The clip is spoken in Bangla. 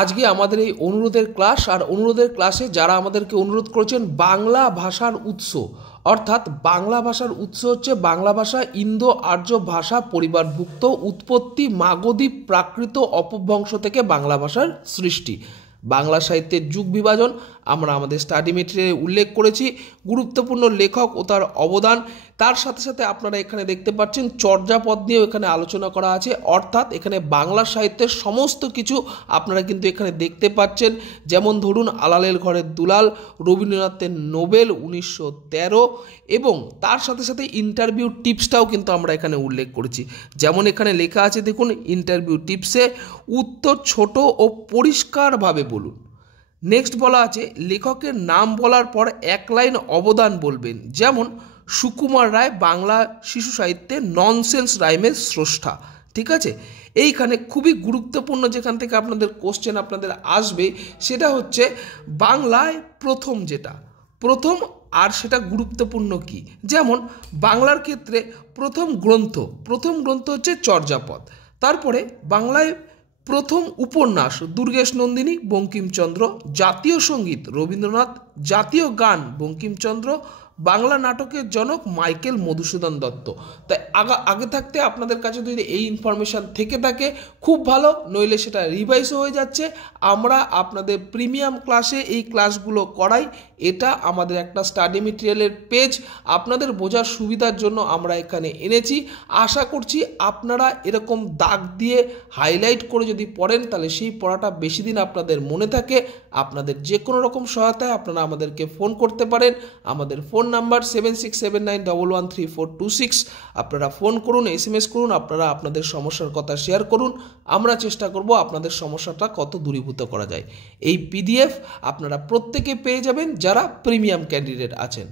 আজকে আমাদের এই অনুরোধের ক্লাস, আর অনুরোধের ক্লাসে যারা আমাদেরকে অনুরোধ করেছেন বাংলা ভাষার উৎস, অর্থাৎ বাংলা ভাষার উৎস হচ্ছে বাংলা ভাষা ইন্দো আর্য ভাষা পরিবারভুক্ত, উৎপত্তি মাগধী প্রাকৃত অপভ্রংশ থেকে বাংলা ভাষার সৃষ্টি। বাংলা সাহিত্যের যুগ বিভাজন আমরা আমাদের স্টাডি মেটেরিয়ালে উল্লেখ করেছি, গুরুত্বপূর্ণ লেখক ও তার অবদান। তার সাথে সাথে আপনারা এখানে দেখতে পাচ্ছেন চর্যাপদ নিয়েও এখানে আলোচনা করা আছে, অর্থাৎ এখানে বাংলা সাহিত্যের সমস্ত কিছু আপনারা কিন্তু এখানে দেখতে পাচ্ছেন। যেমন ধরুন আলালের ঘরের দুলাল, রবীন্দ্রনাথের নোবেল 1913, এবং তার সাথে সাথে ইন্টারভিউ টিপসটাও কিন্তু আমরা এখানে উল্লেখ করেছি। যেমন এখানে লেখা আছে দেখুন, ইন্টারভিউ টিপসে উত্তর ছোট ও পরিষ্কারভাবে বলুন। নেক্সট বলা আছে লেখকের নাম বলার পর এক লাইন অবদান বলবেন, যেমন সুকুমার রায় বাংলা শিশু সাহিত্যে ননসেন্স রাইমের স্রষ্টা। ঠিক আছে, এইখানে খুবই গুরুত্বপূর্ণ যেখান থেকে আপনাদের কোশ্চেন আপনাদের আসবে সেটা হচ্ছে বাংলায় প্রথম যেটা প্রথম, আর সেটা গুরুত্বপূর্ণ কি। যেমন বাংলার ক্ষেত্রে প্রথম গ্রন্থ হচ্ছে চর্যাপদ। তারপরে বাংলায় প্রথম উপন্যাস দুর্গেশ নন্দিনী বঙ্কিমচন্দ্র, জাতীয় সঙ্গীত রবীন্দ্রনাথ, জাতীয় গান বঙ্কিমচন্দ্র, বাংলা নাটকের জনক মাইকেল মধুসূদন দত্ত। তাই আগে থাকতে আপনাদের কাছে যদি এই ইনফরমেশান থেকে থাকে খুব ভালো, নইলে সেটা রিভাইসও হয়ে যাচ্ছে। আমরা আপনাদের প্রিমিয়াম ক্লাসে এই ক্লাসগুলো করাই, এটা আমাদের একটা স্টাডি মেটেরিয়ালের পেজ, আপনাদের বোঝার সুবিধার জন্য আমরা এখানে এনেছি। আশা করছি আপনারা এরকম দাগ দিয়ে হাইলাইট করে যদি পড়েন তাহলে সেই পড়াটা বেশি দিন আপনাদের মনে থাকে। আপনাদের যে কোনো রকম সহায়তায় আপনারা আমাদেরকে ফোন করতে পারেন। আমাদের ফোন নাম্বার 7679113426। আপনারা ফোন করুন, SMS করুন, আপনারা আপনাদের সমস্যার কথা শেয়ার করুন। আমরা চেষ্টা করব আপনাদের সমস্যাটা কত দূরীভূত করা যায়। এই PDF আপনারা প্রত্যেকে পেয়ে যাবেন যারা প্রিমিয়াম ক্যান্ডিডেট আছেন।